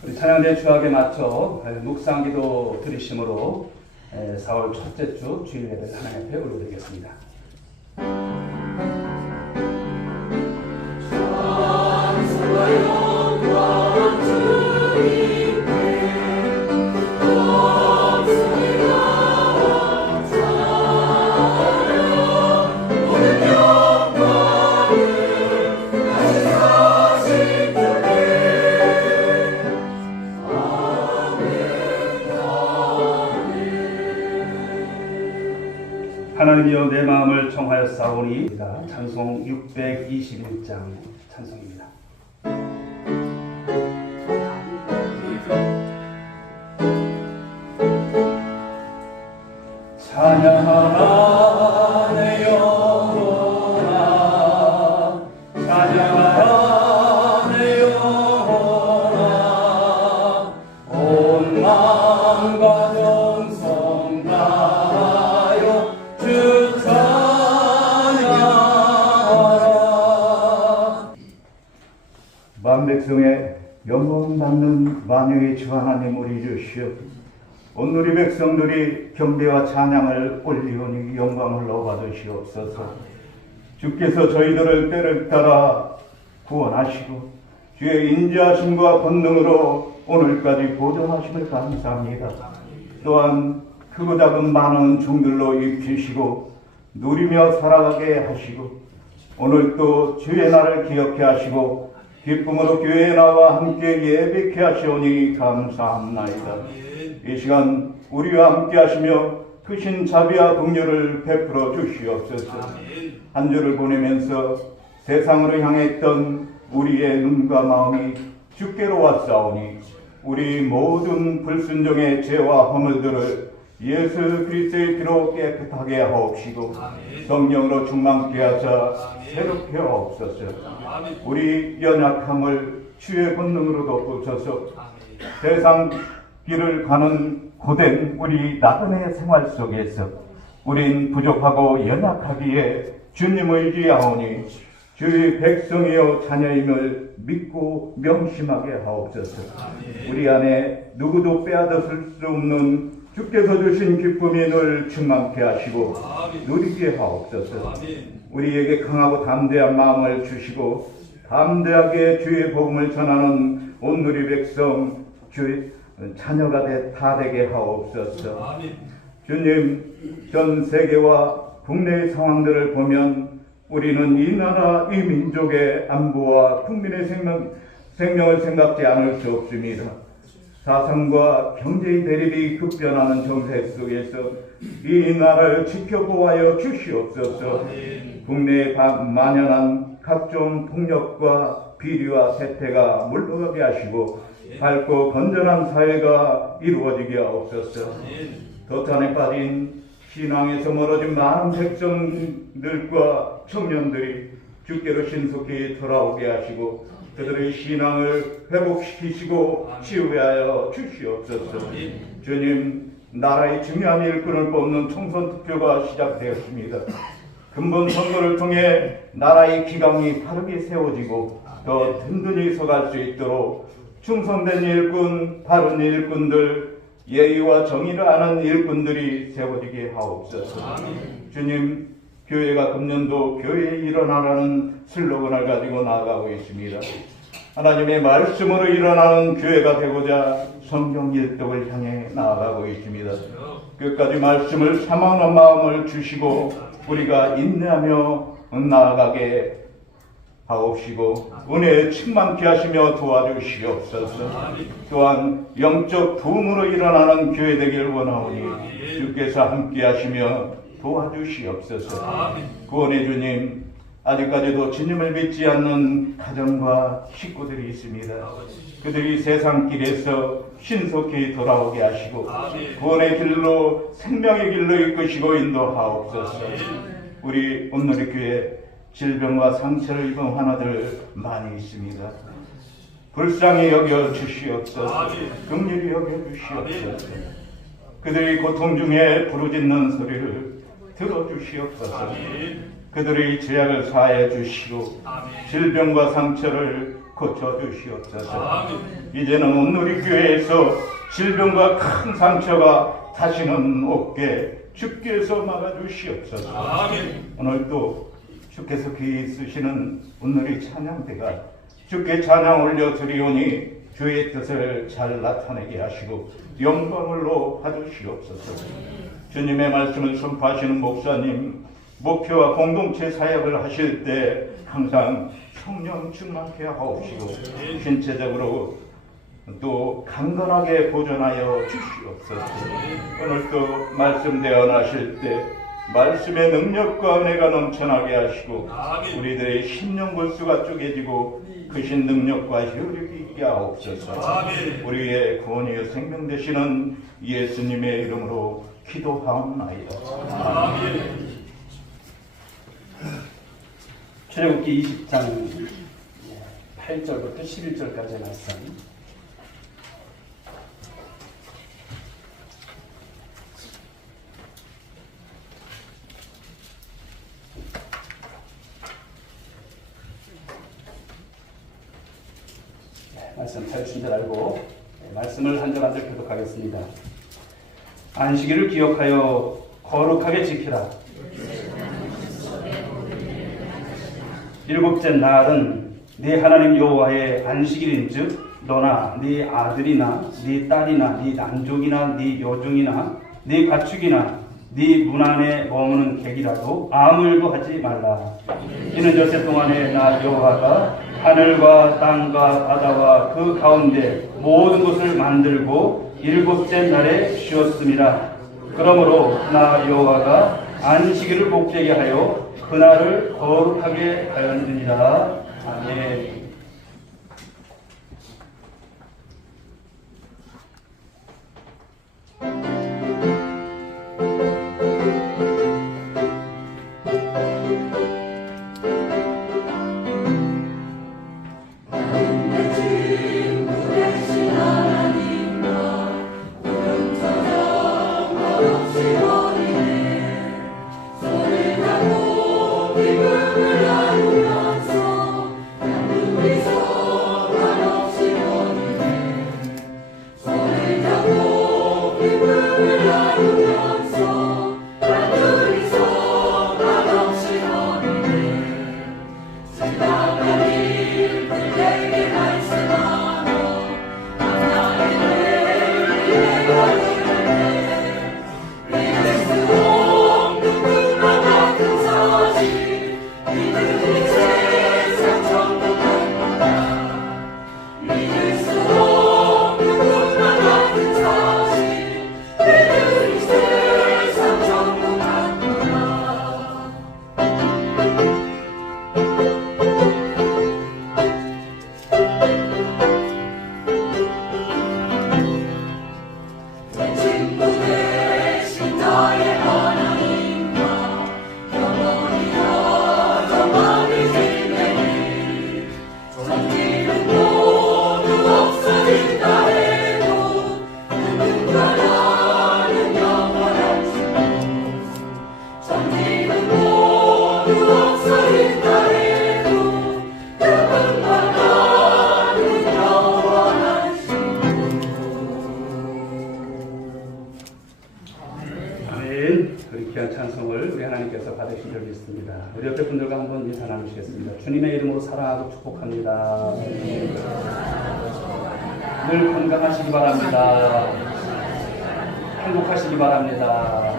우리 찬양대 주학에 맞춰 묵상기도 드리심으로 4월 첫째 주 주일 예배를 하나님 앞에 올려드리겠습니다. 하나님이여 내 마음을 청하였사오니 찬송 621장 찬송입니다. 찬양하라 내 영혼아 찬양하라 내 영혼아 온 마음과 정성 다하여 주 찬양하라. 만백성의 영원 받는 만유의 주 하나님 우리 주시옵. 오늘 우리 백성들이 경배와 찬양을 올리오니 영광을 얻어주시옵소서. 주께서 저희들을 때를 따라 구원하시고 주의 인자하심과 권능으로 오늘까지 보존하심을 감사합니다. 또한 크고 작은 많은 종들로 입히시고 누리며 살아가게 하시고 오늘 또 주의 날을 기억해 하시고 기쁨으로 교회에 나와 함께 예배케 하시오니 감사합나이다. 이 시간 우리와 함께 하시며 크신 자비와 긍휼을 베풀어 주시옵소서. 한 주를 보내면서 세상으로 향했던 우리의 눈과 마음이 주께로 왔사오니 우리 모든 불순종의 죄와 허물들을 예수 그리스도의 피로 깨끗하게 하옵시고 성령으로 충만케 하사 새롭게 하옵소서. 우리 연약함을 주의 권능으로 덮으셔서 세상 길을 가는 고된 우리 나그네 생활 속에서 우린 부족하고 연약하기에 주님 의지하오니 주의 백성이여 자녀임을 믿고 명심하게 하옵소서. 우리 안에 누구도 빼앗을 수 없는 주께서 주신 기쁨이 늘 충만케 하시고 누리게 하옵소서. 우리에게 강하고 담대한 마음을 주시고 담대하게 주의 복음을 전하는 온 우리 백성 주의 자녀가 다 되게 하옵소서. 주님, 전 세계와 국내의 상황들을 보면 우리는 이 나라, 이 민족의 안보와 국민의 생명을 생각지 않을 수 없습니다. 사상과 경제의 대립이 급변하는 정세 속에서 이 나라를 지켜보아여 주시옵소서. 국내에 만연한 각종 폭력과 비리와 세태가 물러가게 하시고 밝고 건전한 사회가 이루어지게 하옵소서. 덫안에 빠진 신앙에서 멀어진 많은 백성들과 청년들이 주께로 신속히 돌아오게 하시고 그들의 신앙을 회복시키시고 치유하여 주시옵소서. 주님, 나라의 중요한 일꾼을 뽑는 총선 투표가 시작되었습니다. 근본 선거를 통해 나라의 기강이 바르게 세워지고 더 든든히 서갈 수 있도록 충성된 일꾼, 바른 일꾼들, 예의와 정의를 아는 일꾼들이 세워지게 하옵소서. 주님, 교회가 금년도 교회에 일어나라는 슬로건을 가지고 나아가고 있습니다. 하나님의 말씀으로 일어나는 교회가 되고자 성경 일독을 향해 나아가고 있습니다. 끝까지 말씀을 사모하는 마음을 주시고 우리가 인내하며 나아가게 하옵시고 은혜에 충만케 하시며 도와주시옵소서. 또한 영적 부흥으로 일어나는 교회 되길 원하오니 주께서 함께 하시며 도와주시옵소서. 구원의 주님, 아직까지도 주님을 믿지 않는 가정과 식구들이 있습니다. 그들이 세상 길에서 신속히 돌아오게 하시고 구원의 길로 생명의 길로 이끄시고 인도하옵소서. 우리 온누리 교회 질병과 상처를 입은 환우들 많이 있습니다. 불쌍히 여겨 주시옵소서. 긍휼히 여겨 주시옵소서. 그들이 고통 중에 부르짖는 소리를 들어주시옵소서. 그들의 죄악을 사하여 주시고 질병과 상처를 고쳐주시옵소서. 이제는 우리 교회에서 질병과 큰 상처가 다시는 없게 주께서 막아주시옵소서. 오늘도 주께서 귀히 쓰시는 오늘의 찬양대가 주께 찬양 올려드리오니 주의 뜻을 잘 나타내게 하시고 영광을로 받으시옵소서. 주님의 말씀을 선포하시는 목사님, 목표와 공동체 사역을 하실 때 항상 성령 충만케 하옵시고 신체적으로 또 강건하게 보존하여 주시옵소서. 오늘도 말씀 대언하실 때 말씀의 능력과 은혜가 넘쳐나게 하시고 우리들의 심령 골수가 쪼개지고 크신 능력과 효력이 있게 하옵소서. 우리의 구원이요 생명 되시는 예수님의 이름으로 기도하옵나이다. 출애굽기 20장 8절부터 11절까지의 말씀. 말씀 잘 준비하고 말씀을 한 절 한 절 교독하겠습니다. 안식일을 기억하여 거룩하게 지키라. 일곱째 날은 네 하나님 여호와의 안식일인즉 너나 네 아들이나 네 딸이나 네 남종이나 네 여종이나 네 가축이나 네 문 안에 머무는 객이라도 아무 일도 하지 말라. 이는 엿새 동안에 나 여호와가 하늘과 땅과 바다와 그 가운데 모든 것을 만들고 일곱째 날에 쉬었음이라. 그러므로 나 여호와가 안식일을 복되게 하여 그날을 거룩하게 하였느니라. 아멘. 찬송을 우리 하나님께서 받으신 적이 있습니다. 우리 옆에 분들과 한번 인사 나누시겠습니다. 주님의 이름으로 사랑하고 축복합니다. 늘 건강하시기 바랍니다. 행복하시기 바랍니다.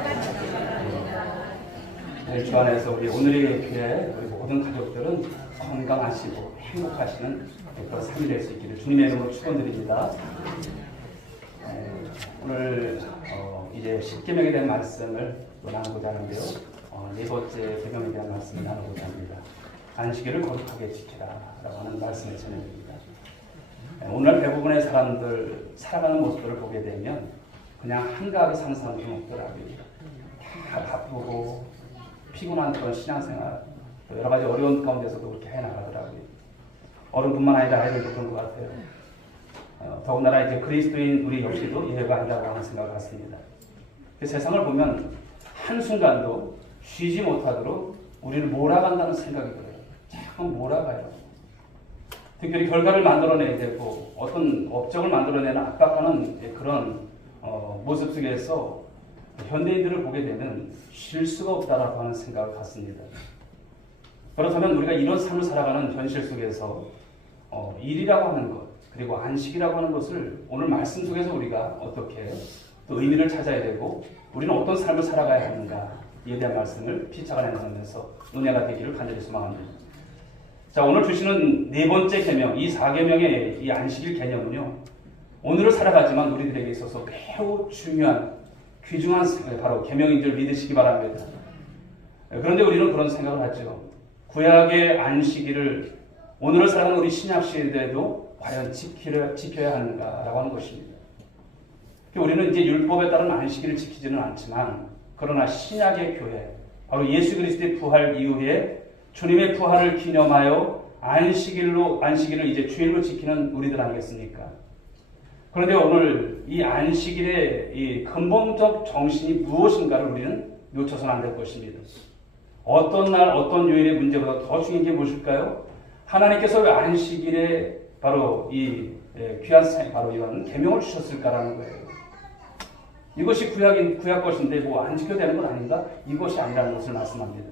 주 안에서 우리 오늘의 교회 우리 모든 가족들은 건강하시고 행복하시는 그런 삶이 될 수 있기를 주님의 이름으로 축원드립니다. 오늘 이제 10계명에 대한 말씀을 나누고자 하는데요. 네 번째 계명에 대한 말씀을 나누고자 합니다. 안식일을 거룩하게 지키라 라고 하는 말씀을 전해드립니다. 오늘 대부분의 사람들 살아가는 모습들을 보게 되면 그냥 한가하게 사는 사람들은 없더라고요. 다 바쁘고 피곤한 그런 신앙생활, 또 여러 가지 어려운 가운데서도 그렇게 해나가더라고요. 어른뿐만 아니라 아이들도 그런 것 같아요. 더군다나 이제 그리스도인 우리 역시도 예외가 아니라고 하는 생각을 갖습니다. 세상을 보면 한순간도 쉬지 못하도록 우리를 몰아간다는 생각이 들어요. 자꾸 몰아가요. 특별히 결과를 만들어내야 되고 어떤 업적을 만들어내는 압박하는 그런 모습 속에서 현대인들을 보게 되면 쉴 수가 없다라고 하는 생각을 갖습니다. 그렇다면 우리가 이런 삶을 살아가는 현실 속에서 일이라고 하는 것, 그리고 안식이라고 하는 것을 오늘 말씀 속에서 우리가 어떻게 또 의미를 찾아야 되고 우리는 어떤 삶을 살아가야 하는가에 대한 말씀을 피차간에 나누면서 은혜가 되기를 간절히 소망합니다. 자, 오늘 주시는 네 번째 계명, 이 4계명의 이 안식일 개념은요, 오늘을 살아가지만 우리들에게 있어서 매우 중요한 귀중한 바로 계명인 줄 믿으시기 바랍니다. 그런데 우리는 그런 생각을 하죠. 구약의 안식일을 오늘을 살아가는 우리 신약 시대에도 과연 지켜야 하는가라고 하는 것입니다. 우리는 이제 율법에 따른 안식일을 지키지는 않지만, 그러나 신약의 교회, 바로 예수 그리스도의 부활 이후에 주님의 부활을 기념하여 안식일을 이제 주일로 지키는 우리들 아니겠습니까? 그런데 오늘 이 안식일의 이 근본적 정신이 무엇인가를 우리는 놓쳐서는 안 될 것입니다. 어떤 날, 어떤 요일의 문제보다 더 중요한 게 무엇일까요? 하나님께서 왜 안식일에 바로 이 귀한 바로 이런 계명을 주셨을까라는 거예요. 이것이 구약 것인데 뭐 안 지켜야 되는 건 아닌가? 이것이 아니라는 것을 말씀합니다.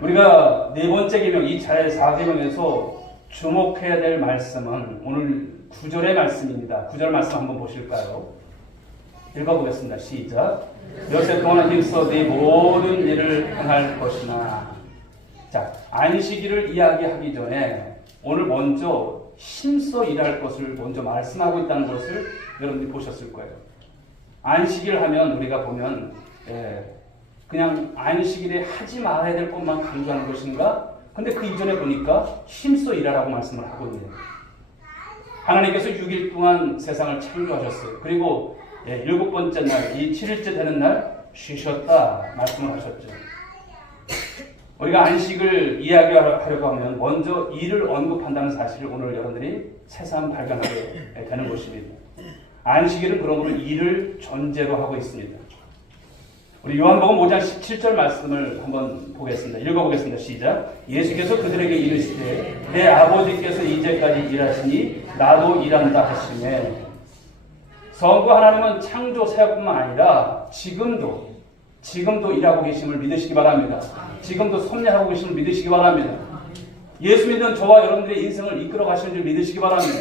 우리가 네 번째 계명, 이 4계명에서 주목해야 될 말씀은 오늘 9절의 말씀입니다. 9절 말씀 한번 보실까요? 읽어보겠습니다. 시작. 몇해 동안 힘써 네 모든 일을 행할 것이나. 자, 안식일을 이야기하기 전에 오늘 먼저 힘써 일할 것을 먼저 말씀하고 있다는 것을 여러분들이 보셨을 거예요. 안식일 하면 우리가 보면 그냥 안식일에 하지 말아야 될 것만 강조하는 것인가? 근데 그 이전에 보니까 힘써 일하라고 말씀을 하고 있네요. 하나님께서 6일 동안 세상을 창조하셨어요. 그리고 7번째 날, 이 7일째 되는 날 쉬셨다 말씀을 하셨죠. 우리가 안식을 이야기하려고 하면 먼저 일을 언급한다는 사실을 오늘 여러분들이 새삼 발견하게 되는 것입니다. 안식일은 그러므로 일을 전제로 하고 있습니다. 우리 요한복음 5장 17절 말씀을 한번 보겠습니다. 읽어보겠습니다. 시작. 예수께서 그들에게 이르시되 내 아버지께서 이제까지 일하시니 나도 일한다 하시매. 성부 하나님은 창조 사역뿐만 아니라 지금도 일하고 계심을 믿으시기 바랍니다. 지금도 섭리하고 계심을 믿으시기 바랍니다. 예수 믿는 저와 여러분들의 인생을 이끌어 가시는 줄 믿으시기 바랍니다.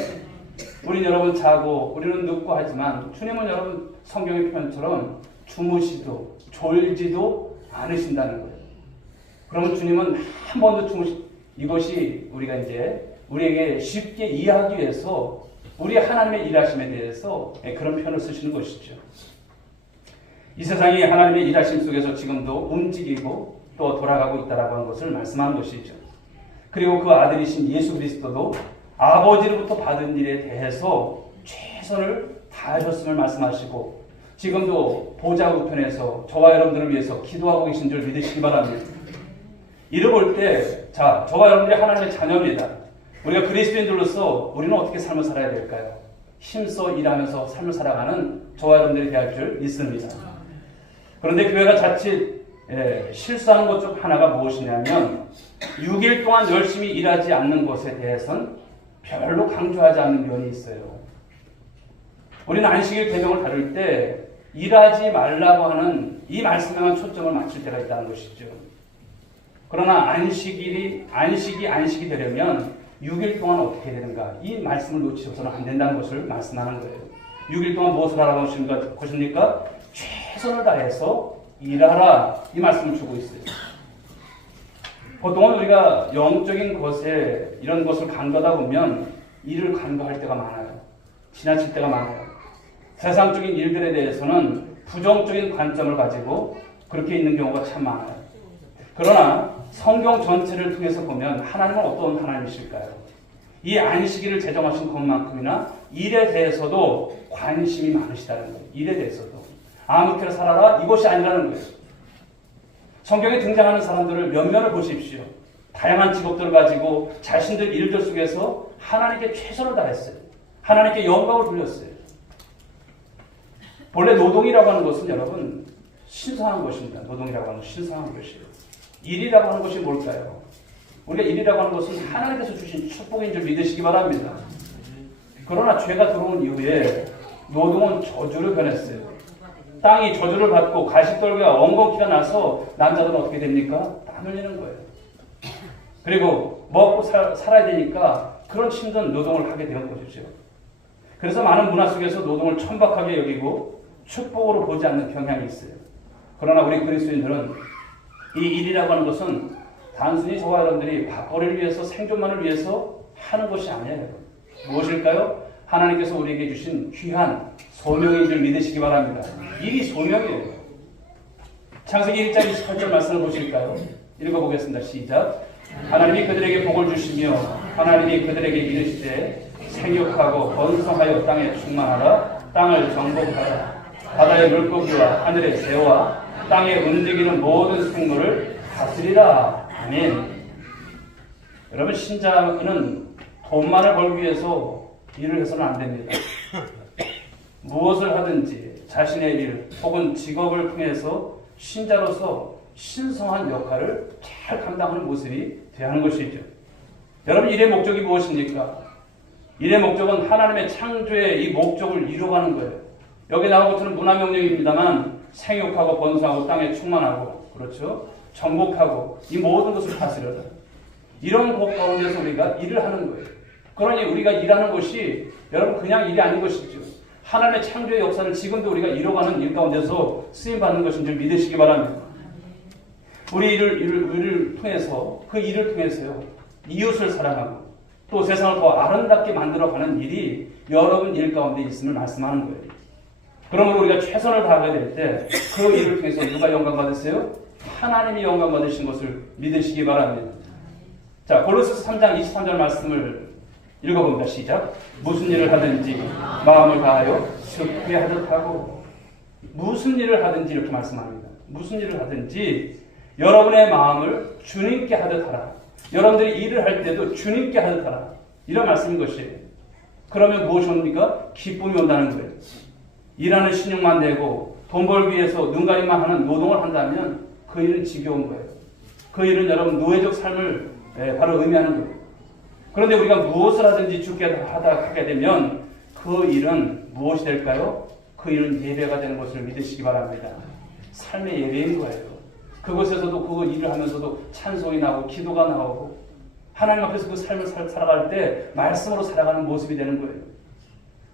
우리는 여러분 자고 우리는 눕고 하지만 주님은 여러분 성경의 표현처럼 주무시도 졸지도 않으신다는 거예요. 그러면 주님은 한 번도 이것이 우리가 이제 우리에게 쉽게 이해하기 위해서 우리 하나님의 일하심에 대해서 그런 표현을 쓰시는 것이죠. 이 세상이 하나님의 일하심 속에서 지금도 움직이고 또 돌아가고 있다라고 하는 것을 말씀하는 것이죠. 그리고 그 아들이신 예수 그리스도도 아버지로부터 받은 일에 대해서 최선을 다하셨음을 말씀하시고 지금도 보좌 우편에서 저와 여러분들을 위해서 기도하고 계신 줄 믿으시기 바랍니다. 이를 볼 때, 자, 저와 여러분들이 하나님의 자녀입니다. 우리가 그리스도인들로서 우리는 어떻게 삶을 살아야 될까요? 힘써 일하면서 삶을 살아가는 저와 여러분들이 될 줄 믿습니다. 그런데 교회가 자칫 실수하는 것 중 하나가 무엇이냐면 6일 동안 열심히 일하지 않는 것에 대해서는 별로 강조하지 않는 면이 있어요. 우리는 안식일 계명을 다룰 때 일하지 말라고 하는 이 말씀에만 초점을 맞출 때가 있다는 것이죠. 그러나 안식이 되려면 6일 동안 어떻게 되는가? 이 말씀을 놓치셔서는 안 된다는 것을 말씀하는 거예요. 6일 동안 무엇을 하라고 하시는 것입니까? 최선을 다해서 일하라. 이 말씀을 주고 있어요. 보통은 우리가 영적인 것에 이런 것을 간과하다 보면 일을 간과할 때가 많아요. 지나칠 때가 많아요. 세상적인 일들에 대해서는 부정적인 관점을 가지고 그렇게 있는 경우가 참 많아요. 그러나 성경 전체를 통해서 보면 하나님은 어떤 하나님이실까요? 이 안식일을 제정하신 것만큼이나 일에 대해서도 관심이 많으시다는 거예요. 일에 대해서도. 아무렇게나 살아라 이것이 아니라는 거예요. 성경에 등장하는 사람들을 면면을 보십시오. 다양한 직업들을 가지고 자신들 일들 속에서 하나님께 최선을 다했어요. 하나님께 영광을 돌렸어요. 본래 노동이라고 하는 것은 여러분 신성한 것입니다. 노동이라고 하는 것은 신성한 것이에요. 일이라고 하는 것이 뭘까요? 우리가 일이라고 하는 것은 하나님께서 주신 축복인 줄 믿으시기 바랍니다. 그러나 죄가 들어온 이후에 노동은 저주로 변했어요. 땅이 저주를 받고 가시떨기와 엉겅퀴가 나서 남자들은 어떻게 됩니까? 땀 흘리는 거예요. 그리고 먹고 살아야 되니까 그런 힘든 노동을 하게 된 것이죠. 그래서 많은 문화 속에서 노동을 천박하게 여기고 축복으로 보지 않는 경향이 있어요. 그러나 우리 그리스도인들은 이 일이라고 하는 것은 단순히 저와 여러분들이 밥벌이를 위해서 생존만을 위해서 하는 것이 아니에요. 무엇일까요? 하나님께서 우리에게 주신 귀한 소명인 줄 믿으시기 바랍니다. 일이 소명이에요. 창세기 1장 28절 말씀을 보실까요? 읽어보겠습니다. 시작. 하나님이 그들에게 복을 주시며 하나님이 그들에게 이르시되 생육하고 번성하여 땅에 충만하라. 땅을 정복하라. 바다의 물고기와 하늘의 새와 땅에 움직이는 모든 생물을 다스리라. 아멘. 여러분, 신자는 돈만을 벌기 위해서 일을 해서는 안 됩니다. 무엇을 하든지 자신의 일 혹은 직업을 통해서 신자로서 신성한 역할을 잘 감당하는 모습이 되어야 하는 것이죠. 여러분, 일의 목적이 무엇입니까? 일의 목적은 하나님의 창조의 이 목적을 이루어가는 거예요. 여기 나온 것은 문화명령입니다만 생육하고 번성하고 땅에 충만하고, 그렇죠? 정복하고 이 모든 것을 다스려라. 이런 곳 가운데서 우리가 일을 하는 거예요. 그러니 우리가 일하는 것이 여러분 그냥 일이 아닌 것이죠. 하나님의 창조의 역사를 지금도 우리가 이뤄가는 일 가운데서 쓰임받는 것인 줄 믿으시기 바랍니다. 우리 일을 통해서, 그 일을 통해서요, 이웃을 사랑하고 또 세상을 더 아름답게 만들어가는 일이 여러분 일 가운데 있음을 말씀하는 거예요. 그러므로 우리가 최선을 다하게 될 때 그 일을 통해서 누가 영광 받으세요? 하나님이 영광 받으신 것을 믿으시기 바랍니다. 자, 골로새서 3장 23절 말씀을 읽어봅니다. 시작. 무슨 일을 하든지 마음을 다하여 슬프게 하듯 하고, 무슨 일을 하든지 이렇게 말씀합니다. 무슨 일을 하든지 여러분의 마음을 주님께 하듯 하라. 여러분들이 일을 할 때도 주님께 하듯 하라. 이런 말씀인 것이에요. 그러면 무엇이 옵니까? 기쁨이 온다는 거예요. 일하는 신용만 내고 돈 벌기 위해서 눈 가림만 하는 노동을 한다면 그 일은 지겨운 거예요. 그 일은 여러분 노예적 삶을 바로 의미하는 거예요. 그런데 우리가 무엇을 하든지 주께 하게 되면 그 일은 무엇이 될까요? 그 일은 예배가 되는 것을 믿으시기 바랍니다. 삶의 예배인 거예요. 그곳에서도 그 일을 하면서도 찬송이 나오고 기도가 나오고 하나님 앞에서 그 삶을 살아갈 때 말씀으로 살아가는 모습이 되는 거예요.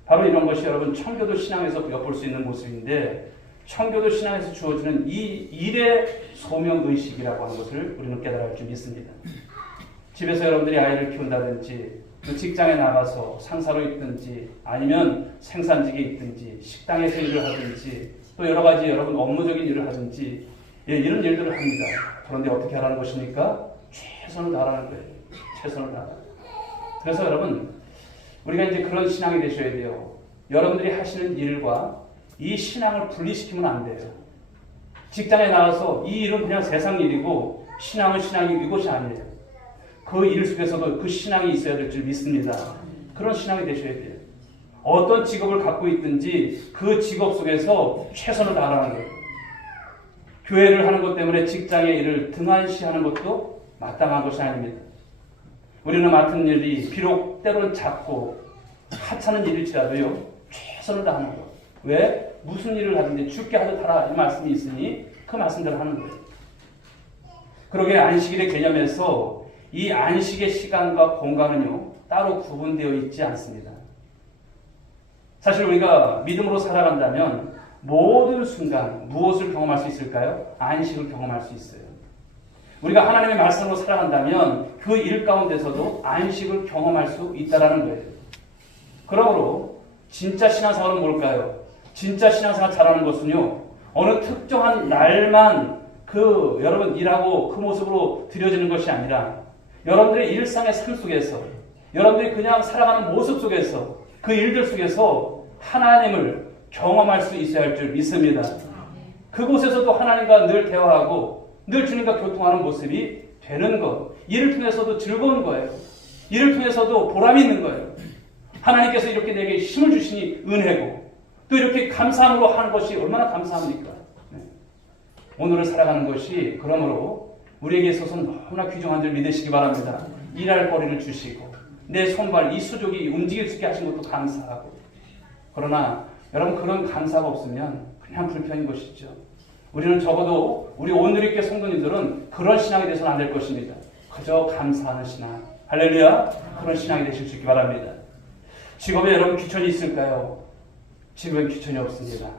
바로 이런 것이 여러분 청교도 신앙에서 엿볼 수 있는 모습인데, 청교도 신앙에서 주어지는 이 일의 소명의식이라고 하는 것을 우리는 깨달을 줄 믿습니다. 집에서 여러분들이 아이를 키운다든지, 그 직장에 나가서 상사로 있든지, 아니면 생산직에 있든지, 식당에서 일을 하든지, 또 여러 가지 여러분 업무적인 일을 하든지, 이런 일들을 합니다. 그런데 어떻게 하라는 것입니까? 최선을 다하라는 거예요. 최선을 다하라. 그래서 여러분, 우리가 이제 그런 신앙이 되셔야 돼요. 여러분들이 하시는 일과 이 신앙을 분리시키면 안 돼요. 직장에 나가서 이 일은 그냥 세상 일이고 신앙은 신앙이 이것이 아니에요. 그 일 속에서도 그 신앙이 있어야 될 줄 믿습니다. 그런 신앙이 되셔야 돼요. 어떤 직업을 갖고 있든지 그 직업 속에서 최선을 다하라는 거예요. 교회를 하는 것 때문에 직장의 일을 등한시하는 것도 마땅한 것이 아닙니다. 우리는 맡은 일이 비록 때로는 작고 하찮은 일일지라도요, 최선을 다하는 것. 왜? 무슨 일을 하든지 주께 하듯 하라, 이 말씀이 있으니 그 말씀대로 하는 거예요. 그러기에 안식일의 개념에서 이 안식의 시간과 공간은요, 따로 구분되어 있지 않습니다. 사실 우리가 믿음으로 살아간다면 모든 순간 무엇을 경험할 수 있을까요? 안식을 경험할 수 있어요. 우리가 하나님의 말씀으로 살아간다면 그 일 가운데서도 안식을 경험할 수 있다는 거예요. 그러므로 진짜 신앙생활은 뭘까요? 진짜 신앙생활 잘하는 것은요, 어느 특정한 날만 그 여러분 일하고 그 모습으로 드려지는 것이 아니라 여러분들의 일상의 삶 속에서, 여러분들이 그냥 살아가는 모습 속에서, 그 일들 속에서 하나님을 경험할 수 있어야 할 줄 믿습니다. 그곳에서도 하나님과 늘 대화하고 늘 주님과 교통하는 모습이 되는 것, 이를 통해서도 즐거운 거예요. 이를 통해서도 보람이 있는 거예요. 하나님께서 이렇게 내게 힘을 주시니 은혜고, 또 이렇게 감사함으로 하는 것이 얼마나 감사합니까? 네. 오늘을 살아가는 것이 그러므로 우리에게 있어서 너무나 귀중한 줄 믿으시기 바랍니다. 일할 거리를 주시고 내 손발 이 수족이 움직일 수 있게 하신 것도 감사하고, 그러나 여러분 그런 감사가 없으면 그냥 불편인 것이죠. 우리는 적어도 우리 오늘의 성도님들은 그런 신앙이 되서는 안 될 것입니다. 그저 감사하는 신앙, 할렐루야, 그런 신앙이 되실 수 있기 바랍니다. 직업에 여러분 귀천이 있을까요? 직업에 귀천이 없습니다.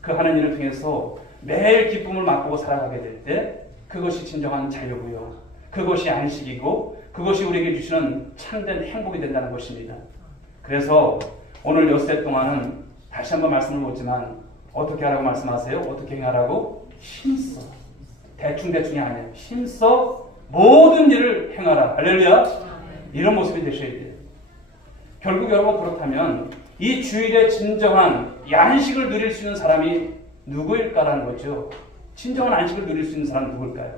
그 하는 일을 통해서 매일 기쁨을 맛보고 살아가게 될 때 그것이 진정한 자유고요, 그것이 안식이고 그것이 우리에게 주시는 참된 행복이 된다는 것입니다. 그래서 오늘 엿새 동안은 다시 한번 말씀을 보지만 어떻게 하라고 말씀하세요? 어떻게 행하라고? 힘써. 대충대충이 아니에요. 힘써 모든 일을 행하라. 할렐루야. 이런 모습이 되셔야 돼요. 결국 여러분 그렇다면 이 주일에 진정한 안식을 누릴 수 있는 사람이 누구일까라는 거죠. 진정한 안식을 누릴 수 있는 사람은 누굴까요?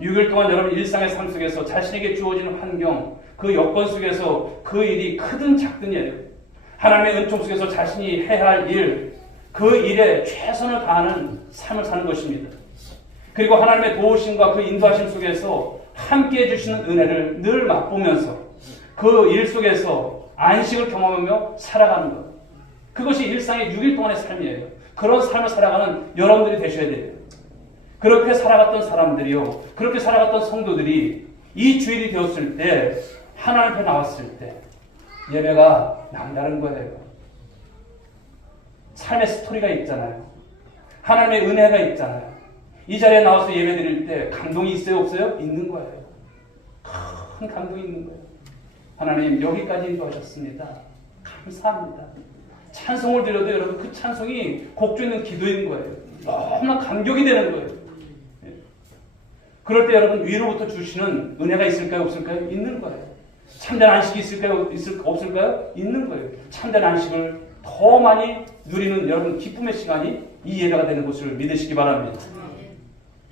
6일 동안 여러분 일상의 삶 속에서 자신에게 주어지는 환경, 그 여건 속에서 그 일이 크든 작든 일, 하나님의 은총 속에서 자신이 해야 할 일, 그 일에 최선을 다하는 삶을 사는 것입니다. 그리고 하나님의 도우심과 그 인도하심 속에서 함께 해주시는 은혜를 늘 맛보면서 그 일 속에서 안식을 경험하며 살아가는 것, 그것이 일상의 6일 동안의 삶이에요. 그런 삶을 살아가는 여러분들이 되셔야 돼요. 그렇게 살아갔던 사람들이요, 그렇게 살아갔던 성도들이 이 주일이 되었을 때, 하나님 앞에 나왔을 때 예배가 남다른 거예요. 삶의 스토리가 있잖아요. 하나님의 은혜가 있잖아요. 이 자리에 나와서 예배 드릴 때 감동이 있어요, 없어요? 있는 거예요. 큰 감동이 있는 거예요. 하나님 여기까지 인도하셨습니다. 감사합니다. 찬송을 드려도 여러분 그 찬송이 곡조 있는 기도인 거예요. 너무나 감격이 되는 거예요. 그럴 때 여러분 위로부터 주시는 은혜가 있을까요, 없을까요? 있는 거예요. 참된 안식이 있을까요, 없을까요? 있는 거예요. 참된 안식을 더 많이 누리는 여러분 기쁨의 시간이 이 예배가 되는 것을 믿으시기 바랍니다.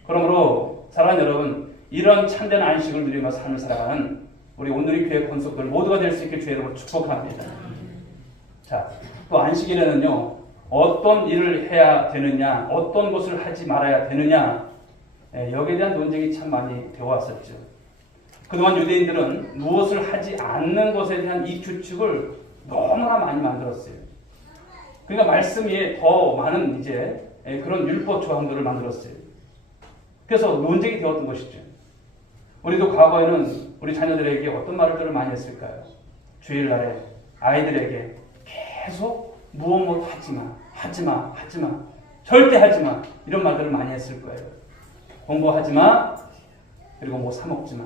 그러므로 사랑하는 여러분, 이런 참된 안식을 누리며 삶을 살아가는 우리 온누리 교회 권속들 모두가 될 수 있게 주의 이름으로 축복합니다. 자, 또 안식일에는요, 어떤 일을 해야 되느냐, 어떤 것을 하지 말아야 되느냐, 여기에 대한 논쟁이 참 많이 되어 왔었죠. 그동안 유대인들은 무엇을 하지 않는 것에 대한 이 규칙을 너무나 많이 만들었어요. 그러니까 말씀 위에 더 많은 이제 그런 율법 조항들을 만들었어요. 그래서 논쟁이 되었던 것이죠. 우리도 과거에는 우리 자녀들에게 어떤 말들을 많이 했을까요? 주일날에 아이들에게 계속 무엇 하지마, 절대 하지마, 이런 말들을 많이 했을 거예요. 공부하지마, 그리고 뭐 사먹지마,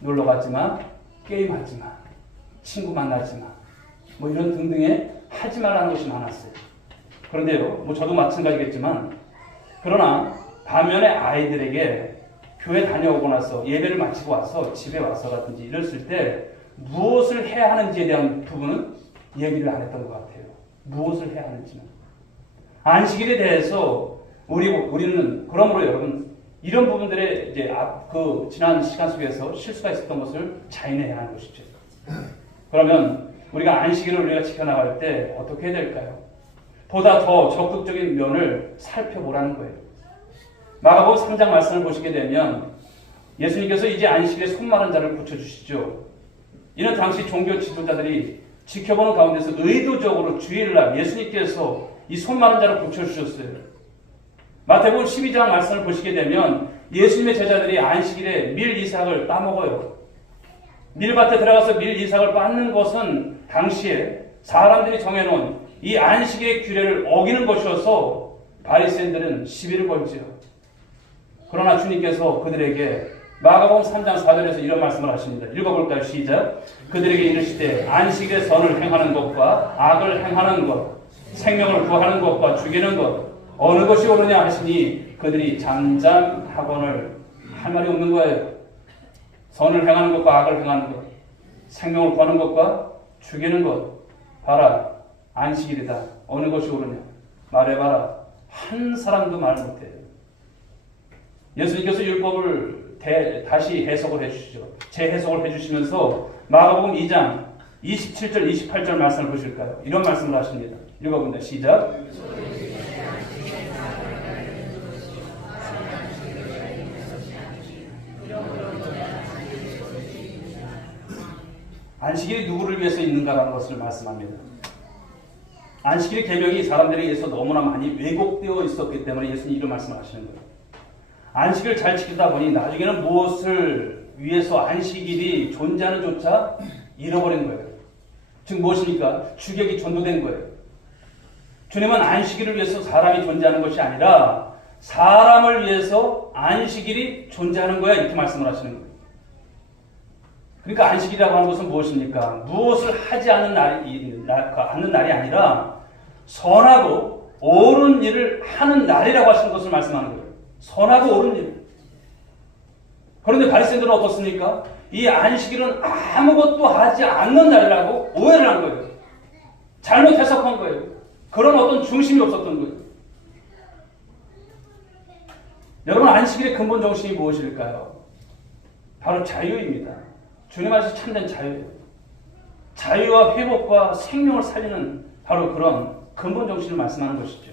놀러가지마, 게임하지마, 친구 만나지마, 뭐 이런 등등의 하지 말라는 것이 많았어요. 그런데요, 뭐 저도 마찬가지겠지만, 그러나 반면에 아이들에게 교회 다녀오고 나서 예배를 마치고 와서 집에 와서라든지 이랬을 때 무엇을 해야 하는지에 대한 부분은 얘기를 안 했던 것 같아요. 무엇을 해야 하는지는. 안식일에 대해서 우리는 그러므로 여러분 이런 부분들에 이제 지난 시간 속에서 실수가 있었던 것을 자인해야 하는 것이죠. 그러면 우리가 안식일을 우리가 지켜나갈 때 어떻게 해야 될까요? 보다 더 적극적인 면을 살펴보라는 거예요. 마가복음 3장 말씀을 보시게 되면 예수님께서 이제 안식일에 손 마른 자를 고쳐주시죠. 이는 당시 종교 지도자들이 지켜보는 가운데서 의도적으로 주일날 예수님께서 이 손 마른 자를 고쳐주셨어요. 마태복음 12장 말씀을 보시게 되면 예수님의 제자들이 안식일에 밀 이삭을 따먹어요. 밀밭에 들어가서 밀 이삭을 빻는 것은 당시에 사람들이 정해놓은 이 안식의 규례를 어기는 것이어서 바리새인들은 시비를 걸지요. 그러나 주님께서 그들에게 마가복음 3장 4절에서 이런 말씀을 하십니다. 읽어볼까요? 시작. 그들에게 이르시되 안식일에 선을 행하는 것과 악을 행하는 것, 생명을 구하는 것과 죽이는 것 어느 것이 옳으냐 하시니 그들이 잠잠하거늘 할 말이 없는 거예요. 선을 행하는 것과 악을 행하는 것, 생명을 구하는 것과 죽이는 것, 봐라 안식일이다. 어느 것이 옳으냐 말해봐라. 한 사람도 말 못해요. 예수님께서 율법을 다시 해석을 해주시죠. 재해석을 해주시면서 마가복음 2장 27절 28절 말씀을 보실까요? 이런 말씀을 하십니다. 읽어봅니다. 시작. 안식일이 누구를 위해서 있는가라는 것을 말씀합니다. 안식일의 계명이 사람들에 의해서 너무나 많이 왜곡되어 있었기 때문에 예수님이 이런 말씀을 하시는 거예요. 안식일을 잘 지키다 보니 나중에는 무엇을 위해서 안식일이 존재하는 조차 잃어버린 거예요. 즉 무엇입니까? 주객이 전도된 거예요. 주님은 안식일을 위해서 사람이 존재하는 것이 아니라 사람을 위해서 안식일이 존재하는 거야, 이렇게 말씀을 하시는 거예요. 그러니까 안식일이라고 하는 것은 무엇입니까? 무엇을 하지 않는 날이 아니라 선하고 옳은 일을 하는 날이라고 하시는 것을 말씀하는 거예요. 선하고 옳은 일. 그런데 바리새인들은 어떻습니까? 이 안식일은 아무것도 하지 않는 날이라고 오해를 한 거예요. 잘못 해석한 거예요. 그런 어떤 중심이 없었던 거예요. 여러분, 안식일의 근본 정신이 무엇일까요? 바로 자유입니다. 주님 안에서 참된 자유예요. 자유와 회복과 생명을 살리는 바로 그런 근본 정신을 말씀하는 것이죠.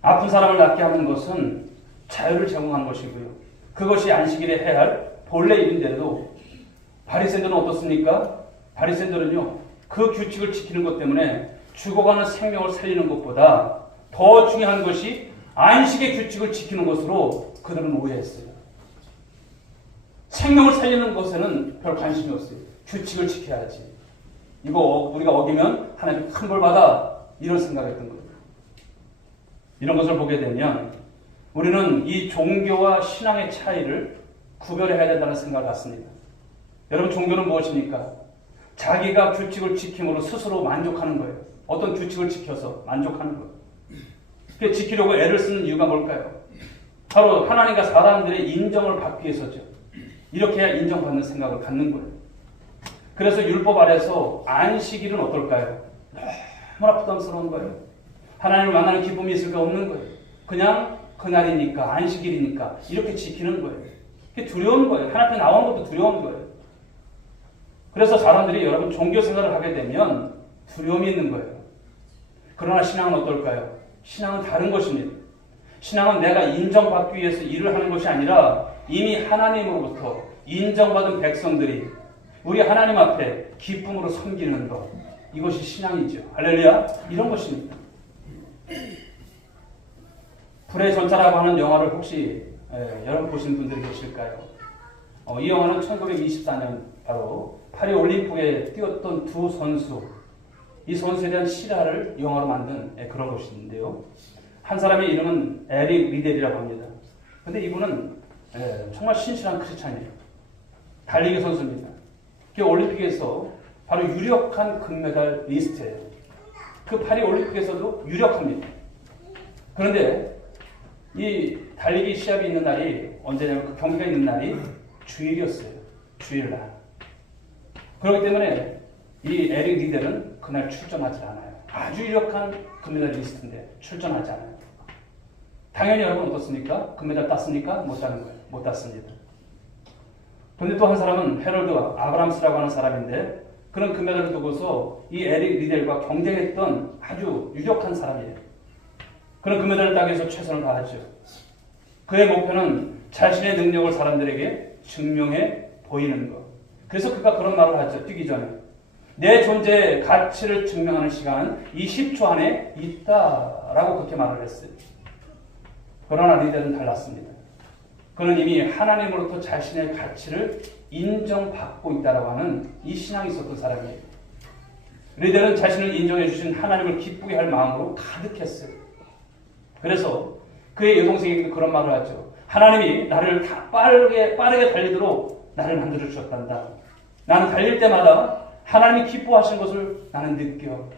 아픈 사람을 낫게 하는 것은 자유를 제공한 것이고요. 그것이 안식일에 해야 할 본래 일인데도 바리새인들은 어떻습니까? 바리새인들은요, 그 규칙을 지키는 것 때문에 죽어가는 생명을 살리는 것보다 더 중요한 것이 안식의 규칙을 지키는 것으로 그들은 오해했어요. 생명을 살리는 것에는 별 관심이 없어요. 규칙을 지켜야지. 이거 우리가 어기면 하나님 큰 벌 받아. 이런 생각했던 거예요. 이런 것을 보게 되면 우리는 이 종교와 신앙의 차이를 구별해야 된다는 생각을 갖습니다. 여러분, 종교는 무엇입니까? 자기가 규칙을 지킴으로 스스로 만족하는 거예요. 어떤 규칙을 지켜서 만족하는 거예요. 그 지키려고 애를 쓰는 이유가 뭘까요? 바로 하나님과 사람들의 인정을 받기 위해서죠. 이렇게 해야 인정받는 생각을 갖는 거예요. 그래서 율법 아래서 안식일은 어떨까요? 너무나 부담스러운 거예요. 하나님을 만나는 기쁨이 있을까 없는 거예요. 그냥 그날이니까, 안식일이니까 이렇게 지키는 거예요. 그게 두려운 거예요. 하나님 앞에 나오는 것도 두려운 거예요. 그래서 사람들이 여러분 종교 생활을 하게 되면 두려움이 있는 거예요. 그러나 신앙은 어떨까요? 신앙은 다른 것입니다. 신앙은 내가 인정받기 위해서 일을 하는 것이 아니라 이미 하나님으로부터 인정받은 백성들이 우리 하나님 앞에 기쁨으로 섬기는 것, 이것이 신앙이죠. 할렐루야. 이런 것입니다. 불의 전차라고 하는 영화를 혹시 여러분 보신 분들이 계실까요? 이 영화는 1924년 바로 파리 올림픽에 뛰었던 두 선수, 이 선수에 대한 실화를 영화로 만든 그런 것인데요. 한 사람의 이름은 에릭 리델이라고 합니다. 근데 이분은 정말 신실한 크리스찬이에요. 달리기 선수입니다. 그 올림픽에서 바로 유력한 금메달 리스트예요. 그 파리 올림픽에서도 유력합니다. 그런데 이 달리기 시합이 있는 날이 언제냐면 그 경기가 있는 날이 주일이었어요. 주일날. 그렇기 때문에 이 에릭 리델은 그날 출전하지 않아요. 아주 유력한 금메달 리스트인데 출전하지 않아요. 당연히 여러분 어떻습니까? 금메달 땄습니까? 못 따는 거예요. 못 땄습니다. 그런데 또 한 사람은 헤럴드 아브람스라고 하는 사람인데 그런 금메달을 두고서 이 에릭 리델과 경쟁했던 아주 유력한 사람이에요. 그런 금메달을 따기 위해서 최선을 다하죠. 그의 목표는 자신의 능력을 사람들에게 증명해 보이는 것. 그래서 그가 그런 말을 하죠. 뛰기 전에. 내 존재의 가치를 증명하는 시간은 이 10초 안에 있다라고 그렇게 말을 했어요. 그러나 리델은 달랐습니다. 그는 이미 하나님으로부터 자신의 가치를 인정받고 있다라고 하는 이 신앙이 있었던 사람이에요. 리델은 자신을 인정해 주신 하나님을 기쁘게 할 마음으로 가득했어요. 그래서 그의 여동생에게 그런 말을 하죠. 하나님이 나를 빠르게 달리도록 나를 만들어 주셨단다. 나는 달릴 때마다 하나님이 기뻐하신 것을 나는 느껴.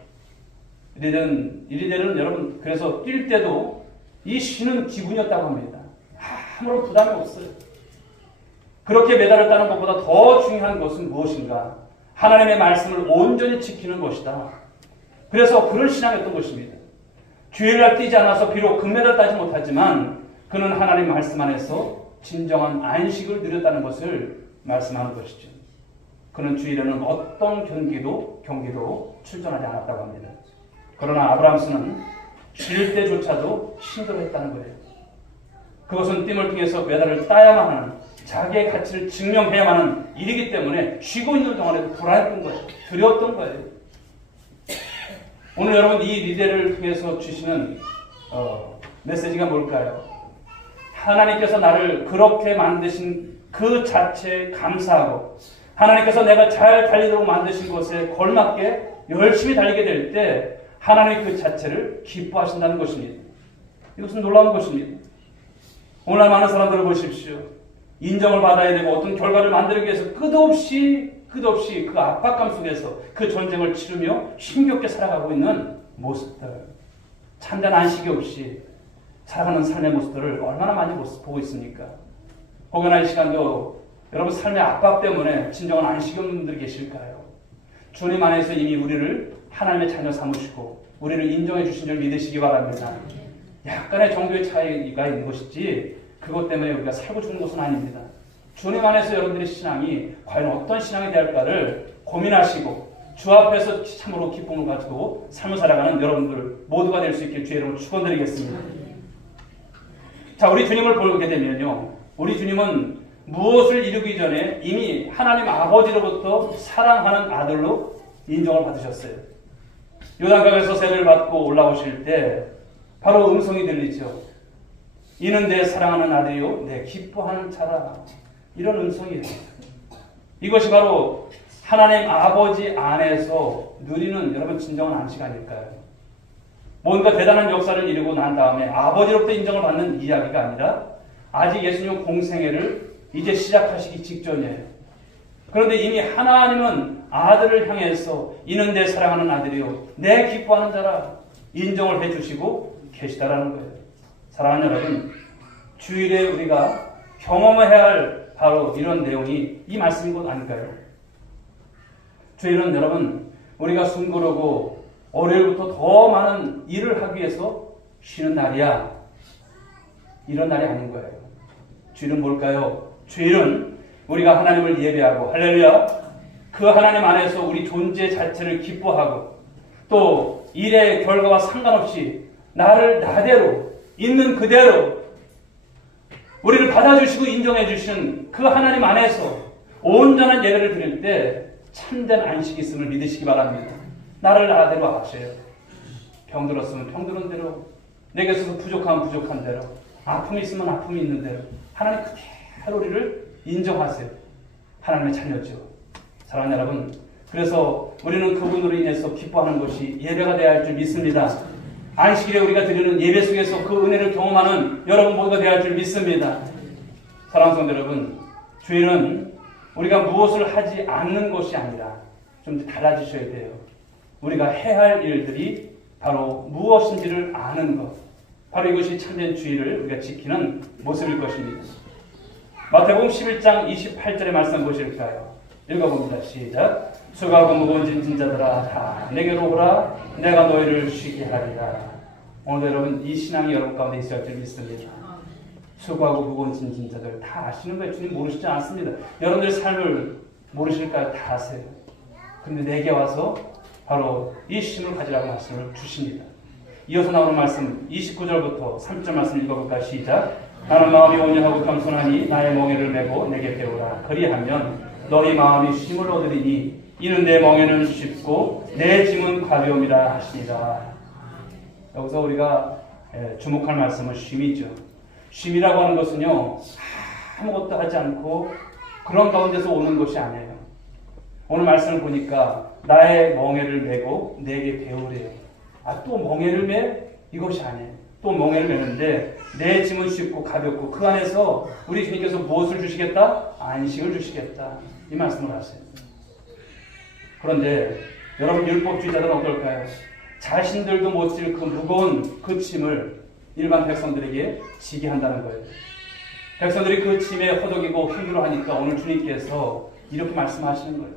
리델은 여러분 그래서 뛸 때도 이 쉬는 기분이었다고 합니다. 아무런 부담이 없어요. 그렇게 메달을 따는 것보다 더 중요한 것은 무엇인가? 하나님의 말씀을 온전히 지키는 것이다. 그래서 그런 신앙이었던 것입니다. 주일날 뛰지 않아서 비록 금메달 따지 못하지만 그는 하나님 말씀 안에서 진정한 안식을 누렸다는 것을 말씀하는 것이죠. 그는 주일에는 어떤 경기도 출전하지 않았다고 합니다. 그러나 아브람스는 쉴 때조차도 힘들어했다는 거예요. 그것은 띠을 통해서 메달을 따야만 하는 자기의 가치를 증명해야만 하는 일이기 때문에 쉬고 있는 동안에도 불안했던 거예요. 두려웠던 거예요. 오늘 여러분 이 리더를 통해서 주시는 메시지가 뭘까요? 하나님께서 나를 그렇게 만드신 그 자체에 감사하고 하나님께서 내가 잘 달리도록 만드신 것에 걸맞게 열심히 달리게 될 때 하나님 그 자체를 기뻐하신다는 것입니다. 이것은 놀라운 것입니다. 오늘 많은 사람들을 보십시오. 인정을 받아야 되고 어떤 결과를 만들기 위해서 끝없이 그 압박감 속에서 그 전쟁을 치르며 힘겹게 살아가고 있는 모습들, 참된 안식이 없이 살아가는 삶의 모습들을 얼마나 많이 보고 있습니까? 혹여나 이 시간도 여러분 삶의 압박 때문에 진정한 안식이 없는 분들이 계실까요? 주님 안에서 이미 우리를 하나님의 자녀 삼으시고 우리를 인정해 주신 줄 믿으시기 바랍니다. 약간의 정도의 차이가 있는 것이지 그것 때문에 우리가 살고 죽는 것은 아닙니다. 주님 안에서 여러분들의 신앙이 과연 어떤 신앙이 될까를 고민하시고 주 앞에서 참으로 기쁨을 가지고 삶을 살아가는 여러분들 모두가 될 수 있길 주의 이름으로 축원드리겠습니다. 자, 우리 주님을 보게 되면요, 우리 주님은 무엇을 이루기 전에 이미 하나님 아버지로부터 사랑하는 아들로 인정을 받으셨어요. 요단강에서 세례를 받고 올라오실 때 바로 음성이 들리죠. 이는 내 사랑하는 아들이요 내 기뻐하는 자라. 이런 음성이에요. 이것이 바로 하나님 아버지 안에서 누리는 여러분 진정한 안식 아닐까요? 뭔가 대단한 역사를 이루고 난 다음에 아버지로부터 인정을 받는 이야기가 아니라 아직 예수님 공생애를 이제 시작하시기 직전이에요. 그런데 이미 하나님은 아들을 향해서 이는 내 사랑하는 아들이요 내 기뻐하는 자라 인정을 해주시고 계시다라는 거예요. 사랑하는 여러분, 주일에 우리가 경험해야 할 바로 이런 내용이 이 말씀인 것 아닐까요? 주일은 여러분 우리가 숨고르고 월요일부터 더 많은 일을 하기 위해서 쉬는 날이야. 이런 날이 아닌 거예요. 주일은 뭘까요? 주일은 우리가 하나님을 예배하고 할렐루야 그 하나님 안에서 우리 존재 자체를 기뻐하고 또 일의 결과와 상관없이 나를 나대로 있는 그대로 우리를 받아주시고 인정해 주시는 그 하나님 안에서 온전한 예배를 드릴 때 참된 안식이 있음을 믿으시기 바랍니다. 나를 나대로 아셔요. 병들었으면 병들은 대로, 내게 있어서 부족하면 부족한 대로, 아픔이 있으면 아픔이 있는 대로 하나님 그대로 우리를 인정하세요. 하나님의 자녀죠. 사랑하는 여러분, 그래서 우리는 그분으로 인해서 기뻐하는 것이 예배가 되어야 할 줄 믿습니다. 안식일에 우리가 드리는 예배 속에서 그 은혜를 경험하는 여러분 모두가 되어야 할 줄 믿습니다. 사랑하는 성도 여러분, 주일은 우리가 무엇을 하지 않는 것이 아니라 좀 달라지셔야 돼요. 우리가 해야 할 일들이 바로 무엇인지를 아는 것, 바로 이것이 참된 주일을 우리가 지키는 모습일 것입니다. 마태복음 11장 28절의 말씀 보실까요? 읽어봅니다. 시작. 수고하고 무거운 짐진 자들아 다 내게로 오라 내가 너희를 쉬게 하리라. 오늘 여러분 이 신앙이 여러분 가운데 있어야 할 줄 믿습니다. 수고하고 무거운 짐진 자들 다 아시는 거예요. 주님 모르시지 않습니다. 여러분들의 삶을 모르실까요? 다 아세요. 근데 내게 와서 바로 이 힘을 가지라고 말씀을 주십니다. 이어서 나오는 말씀 29절부터 30절 말씀 읽어볼까요? 시작. 나는 마음이 온유하고 겸손하니 나의 멍에를 메고 내게 배우라. 그리하면 너희 마음이 쉼을 얻으리니 이는 내 멍에는 쉽고 내 짐은 가벼움이라 하시니라. 여기서 우리가 주목할 말씀은 쉼이죠. 쉼이라고 하는 것은요 아무것도 하지 않고 그런 가운데서 오는 것이 아니에요. 오늘 말씀을 보니까 나의 멍에를 메고 내게 배우래요. 또 멍에를 매? 이것이 아니에요. 또 멍에를 메는데 내 짐은 쉽고 가볍고 그 안에서 우리 주님께서 무엇을 주시겠다? 안식을 주시겠다. 이 말씀을 하세요. 그런데 여러분 율법주의자들은 어떨까요? 자신들도 못 질 그 무거운 그 짐을 일반 백성들에게 지게 한다는 거예요. 백성들이 그 짐에 허덕이고 힘들어하니까 오늘 주님께서 이렇게 말씀하시는 거예요.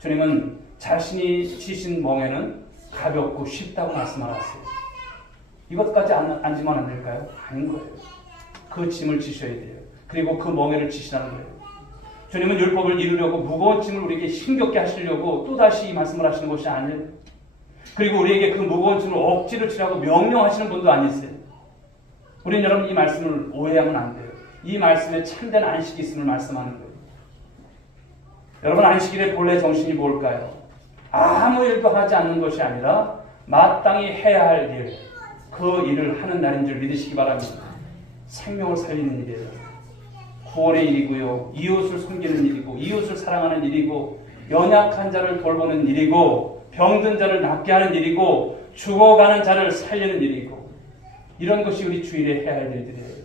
주님은 자신이 지신 멍에는 가볍고 쉽다고 말씀하셨어요. 이것까지 안 지면 안 될까요? 아닌 거예요. 그 짐을 지셔야 돼요. 그리고 그 멍에를 지시라는 거예요. 주님은 율법을 이루려고 무거운 짐을 우리에게 힘겹게 하시려고 또다시 이 말씀을 하시는 것이 아니에요. 그리고 우리에게 그 무거운 짐을 억지로 지라고 명령하시는 분도 아니세요. 우리는 여러분 이 말씀을 오해하면 안 돼요. 이 말씀에 참된 안식이 있음을 말씀하는 거예요. 여러분, 안식일의 본래 정신이 뭘까요? 아무 일도 하지 않는 것이 아니라 마땅히 해야 할 일, 그 일을 하는 날인 줄 믿으시기 바랍니다. 생명을 살리는 일이에요. 구원의 일이고요. 이웃을 섬기는 일이고, 이웃을 사랑하는 일이고, 연약한 자를 돌보는 일이고, 병든 자를 낫게 하는 일이고, 죽어가는 자를 살리는 일이고, 이런 것이 우리 주일에 해야 할 일들이에요.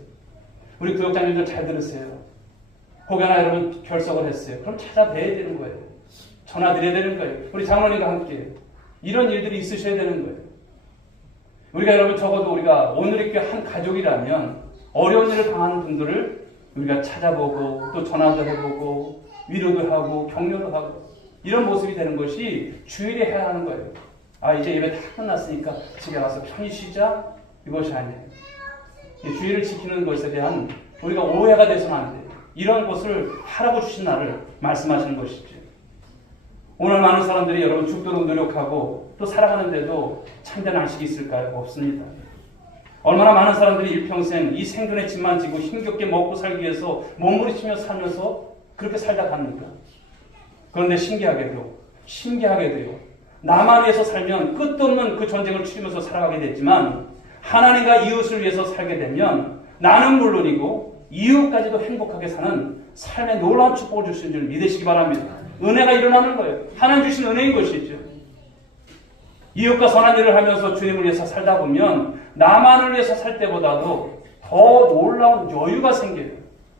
우리 구역장님들 잘 들으세요. 혹여나 여러분 결석을 했어요. 그럼 찾아뵈야 되는 거예요. 전화 드려야 되는 거예요. 우리 장로님과 함께 이런 일들이 있으셔야 되는 거예요. 우리가 여러분 적어도 우리가 오늘의 교회 한 가족이라면 어려운 일을 당하는 분들을 우리가 찾아보고 또 전화도 해보고 위로도 하고 격려도 하고 이런 모습이 되는 것이 주일에 해야 하는 거예요. 아, 이제 예배 다 끝났으니까 집에 가서 편히 쉬자? 이것이 아니에요. 주일을 지키는 것에 대한 우리가 오해가 돼서는 안 돼요. 이런 것을 하라고 주신 날을 말씀하시는 것이죠. 오늘 많은 사람들이 여러분 죽도록 노력하고 또 살아가는데도 참된 안식이 있을까요? 없습니다. 얼마나 많은 사람들이 일평생 이 생존의 짐만 지고 힘겹게 먹고 살기 위해서 몸부림치며 살면서 그렇게 살다 갑니까? 그런데 신기하게도요. 나만 위해서 살면 끝도 없는 그 전쟁을 치르면서 살아가게 됐지만 하나님과 이웃을 위해서 살게 되면 나는 물론이고 이웃까지도 행복하게 사는 삶의 놀라운 축복을 주신 줄 믿으시기 바랍니다. 은혜가 일어나는 거예요. 하나님 주신 은혜인 것이죠. 이웃과 선한 일을 하면서 주님을 위해서 살다 보면 나만을 위해서 살 때보다도 더 놀라운 여유가 생겨요.